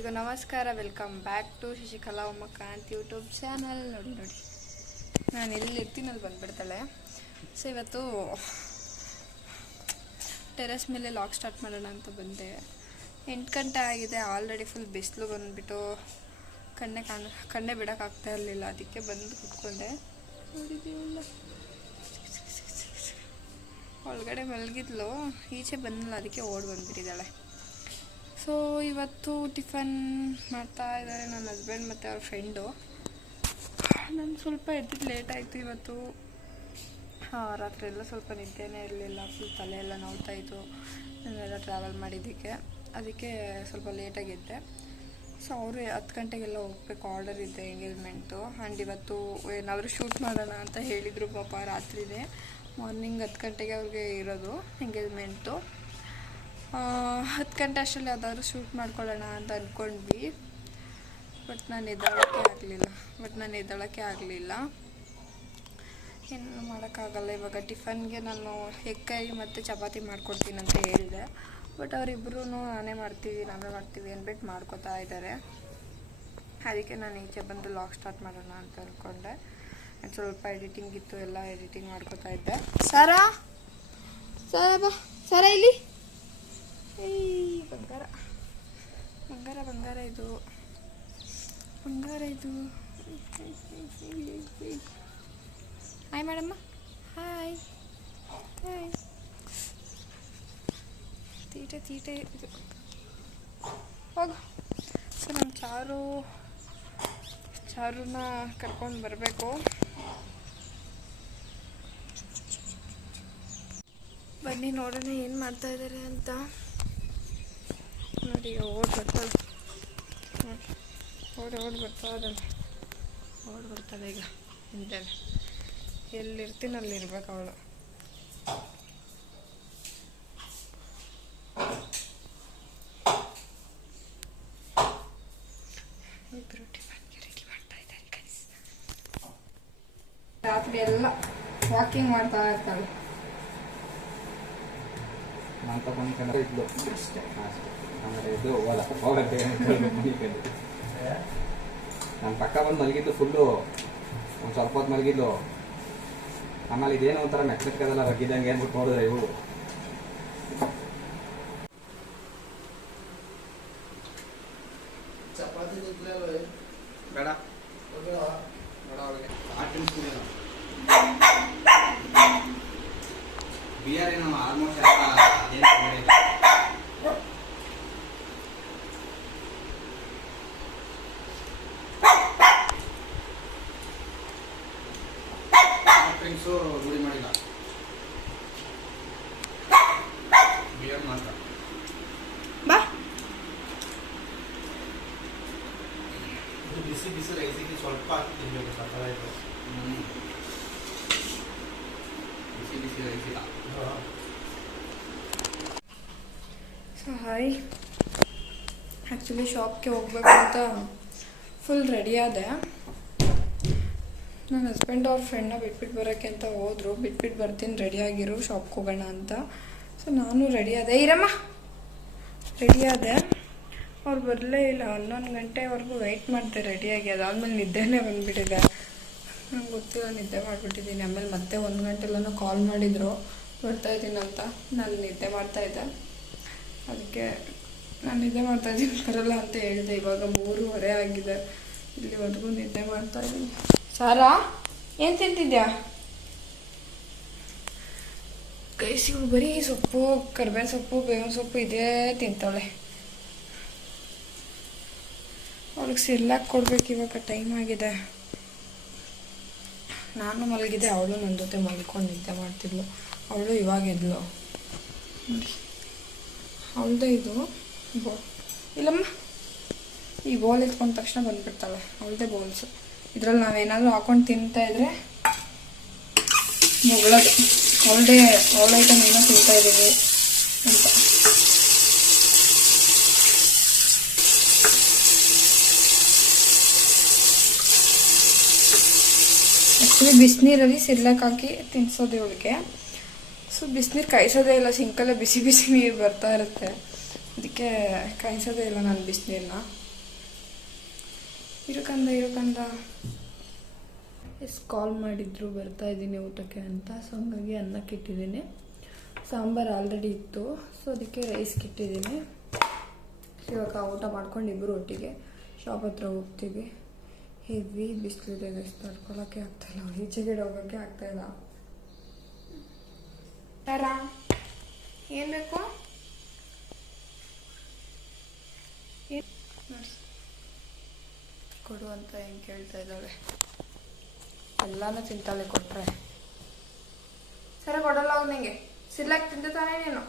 ಎಲ್ಲರಿಗೂ ನಮಸ್ಕಾರ. Welcome back to Shashikala Umakant YouTube channel. ನೋಡಿ ನಾನು ಎಲ್ಲಿ ಇರ್ತೀನಿ ಅಲ್ಲಿ ಬಂದುಬಿಡ್ತಾಳೆ. ಸೊ ಇವತ್ತು ಟೆರೆಸ್ ಮೇಲೆ ಲಾಗ್ ಸ್ಟಾರ್ಟ್ ಮಾಡೋಣ ಅಂತ ಬಂದೆ. 8 ಗಂಟೆ ಆಗಿದೆ. ಆಲ್ರೆಡಿ ಫುಲ್ ಬಿಸಿಲು ಬಂದುಬಿಟ್ಟು ಕಣ್ಣೆ ಬಿಡೋಕ್ಕಾಗ್ತಾ ಇರಲಿಲ್ಲ. ಅದಕ್ಕೆ ಬಂದು ಕುತ್ಕೊಂಡೆ. ನೋಡಿದ್ದೀವಲ್ಲ, ಒಳಗಡೆ ಮಲಗಿದ್ಲು, ಈಚೆ ಬಂದಿಲ್ಲ, ಅದಕ್ಕೆ ಓಡಿ ಬಂದುಬಿಟ್ಟಿದ್ದಾಳೆ. ಸೊ ಇವತ್ತು ಟಿಫನ್ ಮಾಡ್ತಾ ಇದ್ದಾರೆ ನನ್ನ ಹಸ್ಬೆಂಡ್ ಮತ್ತು ಅವ್ರ ಫ್ರೆಂಡು. ನಾನು ಸ್ವಲ್ಪ ಎದ್ದಿದ್ದು ಲೇಟ್ ಆಯಿತು ಇವತ್ತು. ರಾತ್ರಿ ಎಲ್ಲ ಸ್ವಲ್ಪ ನಿದ್ದೆನೇ ಇರಲಿಲ್ಲ, ಫುಲ್ ತಲೆ ಎಲ್ಲ ನೋವ್ತಾಯಿತ್ತು ನಾನೆಲ್ಲ ಟ್ರಾವೆಲ್ ಮಾಡಿದ್ದಕ್ಕೆ. ಅದಕ್ಕೆ ಸ್ವಲ್ಪ ಲೇಟಾಗಿದ್ದೆ. ಸೊ ಅವರು 10 ಗಂಟೆಗೆಲ್ಲ ಹೋಗ್ಬೇಕು, ಆರ್ಡರ್ ಇದೆ ಎಂಗೇಜ್ಮೆಂಟು. ಆ್ಯಂಡ್ ಇವತ್ತು ಏನಾದರೂ ಶೂಟ್ ಮಾಡೋಣ ಅಂತ ಹೇಳಿದರು ಪಾಪ. ರಾತ್ರಿನೇ ಮಾರ್ನಿಂಗ್ 10 ಗಂಟೆಗೆ ಅವ್ರಿಗೆ ಇರೋದು ಎಂಗೇಜ್ಮೆಂಟು. 10 ಗಂಟೆ ಅಷ್ಟರಲ್ಲಿ ಯಾವುದಾದ್ರು ಶೂಟ್ ಮಾಡ್ಕೊಳ್ಳೋಣ ಅಂತ ಅಂದ್ಕೊಂಡ್ವಿ. ಬಟ್ ನಾನು ಎದ್ದಳಕ್ಕೆ ಆಗಲಿಲ್ಲ. ಏನು ಮಾಡೋಕ್ಕಾಗಲ್ಲ. ಇವಾಗ ಟಿಫನ್ಗೆ ನಾನು ಎಗ್ ಕರಿ ಮತ್ತು ಚಪಾತಿ ಮಾಡ್ಕೊಡ್ತೀನಿ ಅಂತ ಹೇಳಿದೆ. ಬಟ್ ಅವರಿಬ್ಬರೂ ನಾವೇ ಮಾಡ್ತೀವಿ ಅಂದ್ಬಿಟ್ಟು ಮಾಡ್ಕೋತಾ ಇದ್ದಾರೆ. ಅದಕ್ಕೆ ನಾನು ಈಚೆ ಬಂದು ಲಾಗ್ ಸ್ಟಾರ್ಟ್ ಮಾಡೋಣ ಅಂತ ಅಂದ್ಕೊಂಡೆ. ಸ್ವಲ್ಪ ಎಡಿಟಿಂಗ್ ಇತ್ತು, ಎಲ್ಲ ಎಡಿಟಿಂಗ್ ಮಾಡ್ಕೋತಾ ಇದ್ದೆ. ಸಾರಾ ಇಲ್ಲಿ ಬಂಗಾರ ಇದು ಹಾಯ್ ಮೇಡಮ್ಮ, ಹಾಯ್. ತೀಟೆ ಇದು ಹೋಗು. ಸೊ ನಮ್ಮ ಚಾರುನ ಕರ್ಕೊಂಡು ಬರಬೇಕು. ಬನ್ನಿ ನೋಡೋಣ ಏನು ಮಾಡ್ತಾ ಇದ್ದಾರೆ ಅಂತ. ನೋಡಿ ಓಡ್ ಬರ್ತಾಳೆ ಈಗ. ಹಿಂದೆ ಎಲ್ಲಿರ್ತೀನಿ ಅಲ್ಲಿರ್ಬೇಕು ಅವಳು. ಇಬ್ಬರು ಟಿಫನ್ಗೆ ರೆಡಿ ಮಾಡ್ತಾ ಇದ್ದಾರೆ. ರಾತ್ರಿ ಎಲ್ಲ ವಾಕಿಂಗ್ ಮಾಡ್ತಾ ಇರ್ತಾಳೆ. ನನ್ನ ಪಕ್ಕ ಬಂದು ಮಲಗಿದ್ದು ಫುಲ್ಲು ಒಂದು ಸ್ವಲ್ಪ ಹೊತ್ತು ಮಲಗಿದ್ದು. ಆಮೇಲೆ ಇದೇನೋ ಒಂಥರ ಮೆಕ್ಕದಲ್ಲ ರಗ್ಗಿದಂಗೆ ಅಂದ್ಬಿಟ್ಟು ನೋಡಿದ್ರೆ ಇವಳು ಬೇಡ ಬಿಯರ್ ಏನೋ ಆಲ್ಮೋಸ್ಟ್ ಡ್ರಿಂಕ್ಸು ರೂಢಿ ಮಾಡಿಲ್ಲ, ಬಿಯರ್ ಮಾತ್ರ. ಬಾ ಬಿಸಿ ರೈಸಿಗೆ ಸ್ವಲ್ಪ ಹಾಕಿ ತಿನ್ಬೇಕು. ಸಕ್ಕತ್ತಾಯ್ತು. ಬಿಸಿ ರೈಸಿಲ್ಲ. ಸೊ ಹಾಯ್, ಆ್ಯಕ್ಚುಲಿ ಶಾಪ್ಗೆ ಹೋಗ್ಬೇಕು ಅಂತ ಫುಲ್ ರೆಡಿ ಆದೆ. ನನ್ನ ಹಸ್ಬೆಂಡ್ ಅವ್ರ ಫ್ರೆಂಡ್ನ ಬಿಟ್ಬಿಟ್ಟು ಬರೋಕ್ಕೆ ಅಂತ ಹೋದರು. ಬಿಟ್ಬಿಟ್ಟು ಬರ್ತೀನಿ, ರೆಡಿಯಾಗಿರು, ಶಾಪ್ಗೆ ಹೋಗೋಣ ಅಂತ. ಸೊ ನಾನು ರೆಡಿ ಆದೆ. ಅವ್ರು ಬರಲೇ ಇಲ್ಲ. 11 ಗಂಟೆವರೆಗೂ ವೆಯ್ಟ್ ಮಾಡಿದೆ ರೆಡಿಯಾಗಿ. ಅದಾದಮೇಲೆ ನಿದ್ದೆನೇ ಬಂದುಬಿಟ್ಟಿದೆ. ನಂಗೆ ಗೊತ್ತಿಲ್ಲ, ನಿದ್ದೆ ಮಾಡಿಬಿಟ್ಟಿದ್ದೀನಿ. ಆಮೇಲೆ ಮತ್ತೆ 1 ಗಂಟೆಲ್ಲೂ ಕಾಲ್ ಮಾಡಿದರು ಬರ್ತಾಯಿದ್ದೀನಿ ಅಂತ. ನಾನು ನಿದ್ದೆ ಮಾಡ್ತಾಯಿದ್ದೆ. ಅದಕ್ಕೆ ನಾನು ನಿದ್ದೆ ಮಾಡ್ತಾಯಿದ್ದೀನಿ, ಬರಲ್ಲ ಅಂತ ಹೇಳಿದೆ. ಇವಾಗ 3:30 ಆಗಿದೆ. ಇಲ್ಲಿವರೆಗೂ ನಿದ್ದೆ ಮಾಡ್ತಾಯಿದ್ದೀನಿ. ಸಾರಾ, ಏನು ತಿಂತಿದ್ಯಾ? ಕೈಸಿಗಳು ಬರೀ ಸೊಪ್ಪು, ಕರಿಬೇವಿನ ಸೊಪ್ಪು, ಬೇವಿನ ಸೊಪ್ಪು ಇದೇ ತಿಂತಾಳೆ. ಅವಳಿಗೆ ಸಿರ್ಲಾಕ್ ಕೊಡ್ಬೇಕು. ಇವಾಗ ಟೈಮ್ ಆಗಿದೆ. ನಾನು ಮಲಗಿದೆ, ಅವಳು ನನ್ನ ಜೊತೆ ಮಲ್ಕೊಂಡು ನಿದ್ದೆ ಮಾಡ್ತಿದ್ಲು. ಅವಳು ಇವಾಗ ಎದ್ಲು ನೋಡಿ. ಅವಳದೇ ಇದು ಇಲ್ಲಮ್ಮ. ಈ ಬೋಲ್ ಎತ್ಕೊಂಡ ತಕ್ಷಣ ಬಂದುಬಿಡ್ತಾಳೆ. ಅವಳದೇ ಬೋಲ್ಸು. ಇದರಲ್ಲಿ ನಾವೇನಾದರೂ ಹಾಕೊಂಡು ತಿಂತಾಯಿದ್ರೆ ಮುಗಳೋದು. ಅವಳ ಐಟಮ್ ಏನೋ ತಿಂತಾಯಿದ್ದೀವಿ ಅಂತ. ಆ್ಯಕ್ಚುಲಿ ಬಿಸಿನೀರಲ್ಲಿ ಸಿರ್ಲಾಕ್ ಹಾಕಿ ತಿನ್ನಿಸೋದು ಇವಳಿಗೆ. ಸೊ ಬಿಸಿನೀರು ಕಾಯಿಸೋದೇ ಇಲ್ಲ, ಸಿಂಕಲ್ಲೇ ಬಿಸಿ ಬಿಸಿ ನೀರು ಬರ್ತಾ ಇರುತ್ತೆ. ಅದಕ್ಕೆ ಕಾಯಿಸೋದೇ ಇಲ್ಲ ನಾನು ಬಿಸಿನೀರನ್ನ. ಇರುಕಂದ ಕಾಲ್ ಮಾಡಿದ್ರು ಬರ್ತಾ ಇದ್ದೀನಿ ಊಟಕ್ಕೆ ಅಂತ. ಸೊ ಹಂಗಾಗಿ ಅನ್ನಕ್ಕೆ ಇಟ್ಟಿದ್ದೀನಿ. ಸಾಂಬಾರು ಆಲ್ರೆಡಿ ಇತ್ತು, ಸೊ ಅದಕ್ಕೆ ರೈಸ್ಗೆ ಇಟ್ಟಿದ್ದೀನಿ. ಇವಾಗ ಊಟ ಮಾಡ್ಕೊಂಡು ಇಬ್ಬರು ಒಟ್ಟಿಗೆ ಶಾಪ್ ಹತ್ರ ಹೋಗ್ತೀವಿ. ಹೆವಿ ಬಿಸಿಲಿದೆ ಗೈಸ್, ತಡ್ಕೊಳಕ್ಕೆ ಆಗ್ತಾಯಿಲ್ಲ, ಈಚೆಗಡೆ ಹೋಗೋಕ್ಕೆ ಆಗ್ತಾಯಿಲ್ಲ. ತಾರಾ ಏನು ಬೇಕು? ಕೊಡು ಅಂತ ಹೆಂಗೆ ಕೇಳ್ತಾ ಇದ್ದಾಳೆ. ಎಲ್ಲಾನು ತಿಂತಾಳೆ ಕೊಟ್ರೆ. ಸರಿ ಕೊಡಲ್ಲ ಅವ್ನು ನಿಂಗೆ. ಸಿರ್ಲಾಕ್ ತಿಂದೆ ತಾನೇ ನೀನು?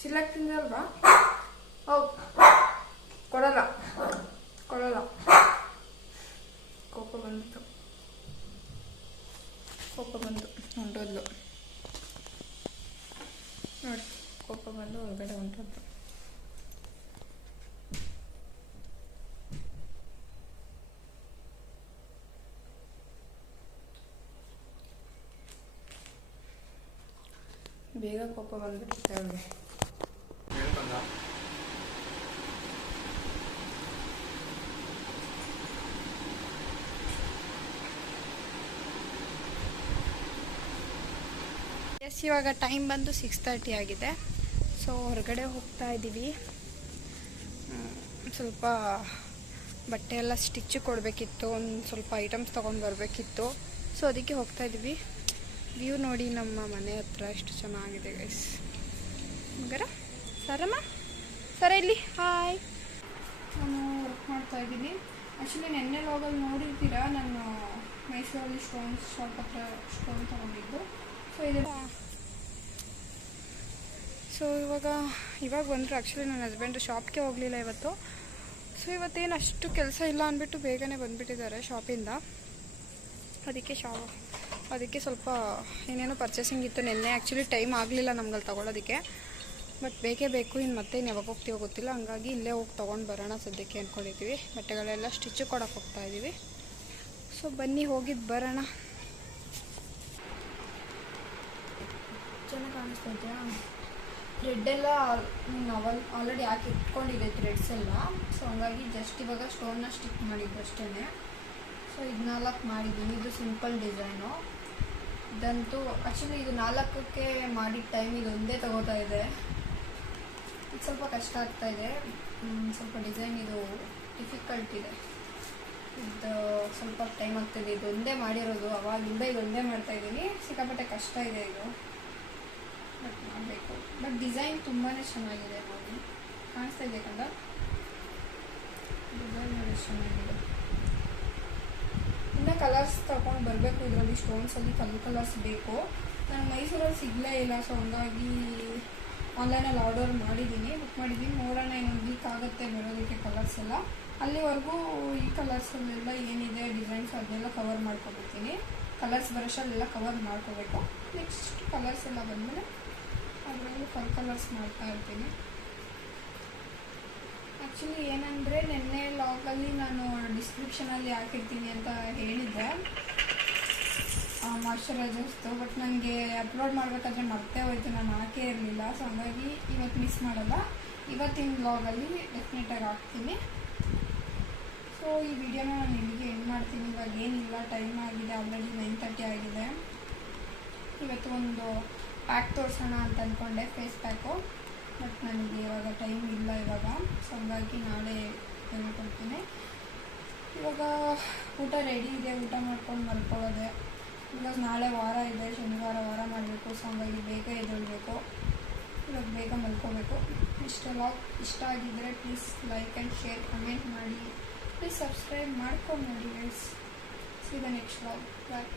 ಸಿರ್ಲಾಕ್ ತಿಂದೆ ಅಲ್ವಾ? ಹೌದು, ಕೊಡಲ್ಲ ಕೋಪ ಬಂತು ಹೊಂಟೋದ್ಲು ನೋಡಿ. ಕೋಪ ಬಂದು ಹೊರಗಡೆ ಹೊಂಟೋದ್ಲು. ಬೇಗ ಕೋಪ ಬಂದ್ಬಿಡುತ್ತೆ ಅವಳಿಗೆ. ಇವಾಗ ಟೈಮ್ ಬಂದು 6:30 ಆಗಿದೆ. ಸೊ ಹೊರಗಡೆ ಹೋಗ್ತಾ ಇದ್ದೀವಿ. ಸ್ವಲ್ಪ ಬಟ್ಟೆ ಎಲ್ಲ ಸ್ಟಿಚ್ ಕೊಡಬೇಕಿತ್ತು, ಒಂದು ಸ್ವಲ್ಪ ಐಟಮ್ಸ್ ತೊಗೊಂಡು ಬರಬೇಕಿತ್ತು. ಸೊ ಅದಕ್ಕೆ ಹೋಗ್ತಾ ಇದ್ದೀವಿ. ವ್ಯೂ ನೋಡಿ ನಮ್ಮ ಮನೆ ಹತ್ರ ಎಷ್ಟು ಚೆನ್ನಾಗಿದೆ ಗೈಸ್. ಮಗರ ಸರಮ್ಮ ಸರ ಇಲ್ಲಿ ಹಾಯ್. ನಾನು ವರ್ಕ್ ಮಾಡ್ತಾ ಇದ್ದೀನಿ. ಆ್ಯಕ್ಚುಲಿ ನೆನ್ನೆ ಲಾಗಲ್ಲಿ ನೋಡಿರ್ತೀರಾ, ನಾನು ಮೈಸೂರಲ್ಲಿ ಸ್ಟೋನ್ಸ್ ಶಾಪ್ ಹತ್ರ ಸ್ಟೋನ್ ತೊಗೊಂಡಿದ್ದು. ಸೊ ಇವಾಗ ಬಂದರು. ಆ್ಯಕ್ಚುಲಿ ನನ್ನ ಹಸ್ಬೆಂಡು ಶಾಪ್ಗೆ ಹೋಗಲಿಲ್ಲ ಇವತ್ತು. ಸೊ ಇವತ್ತೇನು ಅಷ್ಟು ಕೆಲಸ ಇಲ್ಲ ಅಂದ್ಬಿಟ್ಟು ಬೇಗನೆ ಬಂದುಬಿಟ್ಟಿದ್ದಾರೆ ಶಾಪಿಂದ. ಅದಕ್ಕೆ ಸ್ವಲ್ಪ ಏನೇನೋ ಪರ್ಚೇಸಿಂಗ್ ಇತ್ತು ನೆನ್ನೆ. ಆ್ಯಕ್ಚುಲಿ ಟೈಮ್ ಆಗಲಿಲ್ಲ ನಮ್ಗಲ್ಲಿ ತೊಗೊಳೋದಕ್ಕೆ, ಬಟ್ ಬೇಕೇ ಬೇಕು. ಇನ್ನು ಮತ್ತೆ ಯಾವಾಗ ಹೋಗ್ತೀವೋ ಗೊತ್ತಿಲ್ಲ, ಹಂಗಾಗಿ ಇಲ್ಲೇ ಹೋಗಿ ತೊಗೊಂಡು ಬರೋಣ ಸದ್ಯಕ್ಕೆ ಅಂದ್ಕೊಂಡಿದ್ದೀವಿ. ಬಟ್ಟೆಗಳೆಲ್ಲ ಸ್ಟಿಚ್ ಕೊಡೋಕೆ ಹೋಗ್ತಾಯಿದ್ದೀವಿ. ಸೊ ಬನ್ನಿ ಹೋಗಿದ್ದು ಬರೋಣ. ಚೆನ್ನಾಗಿ ಕಾಣಿಸ್ತಾ ಥ್ರೆಡ್ಡೆಲ್ಲ ಆಲ್ರೆಡಿ ಹಾಕಿ ಇಟ್ಕೊಂಡಿದೆ ಥ್ರೆಡ್ಸ್ ಎಲ್ಲ. ಸೊ ಹಂಗಾಗಿ ಜಸ್ಟ್ ಇವಾಗ ಸ್ಟೋನ್ನ ಸ್ಟಿಕ್ ಮಾಡಿದ್ದು ಅಷ್ಟೇ. ಸೊ ಇದು 4 ಮಾಡಿದ್ದೀನಿ. ಇದು ಸಿಂಪಲ್ ಡಿಸೈನು. ಇದಂತೂ ಆ್ಯಕ್ಚುಲಿ ಇದು 4ಕ್ಕೆ ಮಾಡಿದ ಟೈಮ್ ಇದು ಒಂದೇ ತಗೋತಾ ಇದೆ. ಇದು ಸ್ವಲ್ಪ ಕಷ್ಟ ಆಗ್ತಾಯಿದೆ. ಸ್ವಲ್ಪ ಡಿಸೈನ್ ಇದು ಡಿಫಿಕಲ್ಟ್ ಇದೆ. ಇದು ಸ್ವಲ್ಪ ಟೈಮ್ ಆಗ್ತಾಯಿದೆ. ಇದು ಒಂದೇ ಮಾಡಿರೋದು, ಅವಾಗಿಂದ ಇದು ಒಂದೇ ಮಾಡ್ತಾಯಿದ್ದೀನಿ. ಸಿಕ್ಕಾಪಟ್ಟೆ ಕಷ್ಟ ಇದೆ ಇದು, ಬಟ್ ಮಾಡಬೇಕು. ಬಟ್ ಡಿಸೈನ್ ತುಂಬಾ ಚೆನ್ನಾಗಿದೆ. ನೋಡಿ ಕಾಣಿಸ್ತಾ ಇದೆ ಕಂಡ, ಡಿಸೈನ್ ನೋಡಿ ಚೆನ್ನಾಗಿದೆ. ಇನ್ನು ಕಲರ್ಸ್ ತಗೊಂಡು ಬರಬೇಕು. ಇದರಲ್ಲಿ ಸ್ಟೋನ್ಸಲ್ಲಿ ಕಲರ್ಸ್ ಬೇಕು. ನಾನು ಮೈಸೂರಲ್ಲಿ ಸಿಗಲೇ ಇಲ್ಲ. ಸೊ ಹಂಗಾಗಿ ಆನ್ಲೈನಲ್ಲಿ ಆರ್ಡರ್ ಮಾಡಿದ್ದೀನಿ, ಬುಕ್ ಮಾಡಿದ್ದೀನಿ. ನೋಡೋಣ, ಇನ್ನೊಂದು ವೀಕ್ ಆಗುತ್ತೆ ಬರೋದಕ್ಕೆ ಕಲರ್ಸ್ ಎಲ್ಲ. ಅಲ್ಲಿವರೆಗೂ ಈ ಕಲರ್ಸಲ್ಲೆಲ್ಲ ಏನಿದೆ ಡಿಸೈನ್ಸ್ ಅದನ್ನೆಲ್ಲ ಕವರ್ ಮಾಡ್ಕೊಬಿಡ್ತೀನಿ. ಕಲರ್ಸ್ ಬರೋಷ್ಟಲ್ಲೆಲ್ಲ ಕವರ್ ಮಾಡ್ಕೋಬೇಕು. ನೆಕ್ಸ್ಟ್ ಕಲರ್ಸ್ ಎಲ್ಲ ಬಂದಮೇಲೆ ಅದರಲ್ಲಿ ಕಲರ್ಸ್ ಮಾಡ್ತಾ ಇರ್ತೀನಿ. ಆ್ಯಕ್ಚುಲಿ ಏನಂದರೆ ನೆನ್ನೆ ಲಾಗಲ್ಲಿ ನಾನು ಡಿಸ್ಕ್ರಿಪ್ಷನಲ್ಲಿ ಹಾಕಿರ್ತೀನಿ ಅಂತ ಹೇಳಿದ್ದೆ ಮಾಯ್ಶ್ಚರೈಸರ್ಸ್ದು. ಬಟ್ ನನಗೆ ಅಪ್ಲೋಡ್ ಮಾಡಬೇಕಾದ್ರೆ ಮರ್ತೇ ಹೋಯ್ತು, ನಾನು ಹಾಕೇ ಇರಲಿಲ್ಲ. ಸೊ ಹಂಗಾಗಿ ಇವತ್ತು ಮಿಸ್ ಮಾಡಲ್ಲ. ಇವತ್ತಿನ ಲಾಗಲ್ಲಿ ಡೆಫಿನೆಟಾಗಿ ಹಾಕ್ತೀನಿ. ಸೊ ಈ ವಿಡಿಯೋನ ನಾನು ಇಲ್ಲಿಗೆ ಎಂಡ್ ಮಾಡ್ತೀನಿ. ಇವಾಗ ಏನಿಲ್ಲ, ಟೈಮ್ ಆಗಿದೆ ಆಲ್ರೆಡಿ 9:30 ಆಗಿದೆ. ಇವತ್ತು ಒಂದು ಪ್ಯಾಕ್ ತೋರಿಸೋಣ ಅಂತ ಅಂದ್ಕೊಂಡೆ, ಫೇಸ್ ಪ್ಯಾಕು. ಬಟ್ ನನಗೆ ಇವಾಗ ಟೈಮ್ ಇಲ್ಲ ಇವಾಗ. ಸೊ ಹಂಗಾಗಿ ನಾಳೆ ಹೇಳ್ಕೊಡ್ತೀನಿ. ಇವಾಗ ಊಟ ರೆಡಿ ಇದೆ, ಊಟ ಮಾಡ್ಕೊಂಡು ಮಲ್ಕೊಳ್ಳೋದೆ. ಬಿಕಾಸ್ ನಾಳೆ ವಾರ ಇದೆ, ಶನಿವಾರ ವಾರ ಮಾಡಬೇಕು. ಸೊ ಹಂಗಾಗಿ ಬೇಗ ಎದ್ದೇಳಬೇಕು, ಇವಾಗ ಬೇಗ ಮಲ್ಕೋಬೇಕು. ಇಷ್ಟೆಲ್ಲ ಇಷ್ಟ ಆಗಿದ್ದರೆ please like and share, comment ಮಾಡಿ, ಪ್ಲೀಸ್ ಸಬ್ಸ್ಕ್ರೈಬ್ ಮಾಡ್ಕೊಂಡು ನೋಡಿ guys. See the next vlog. Bye.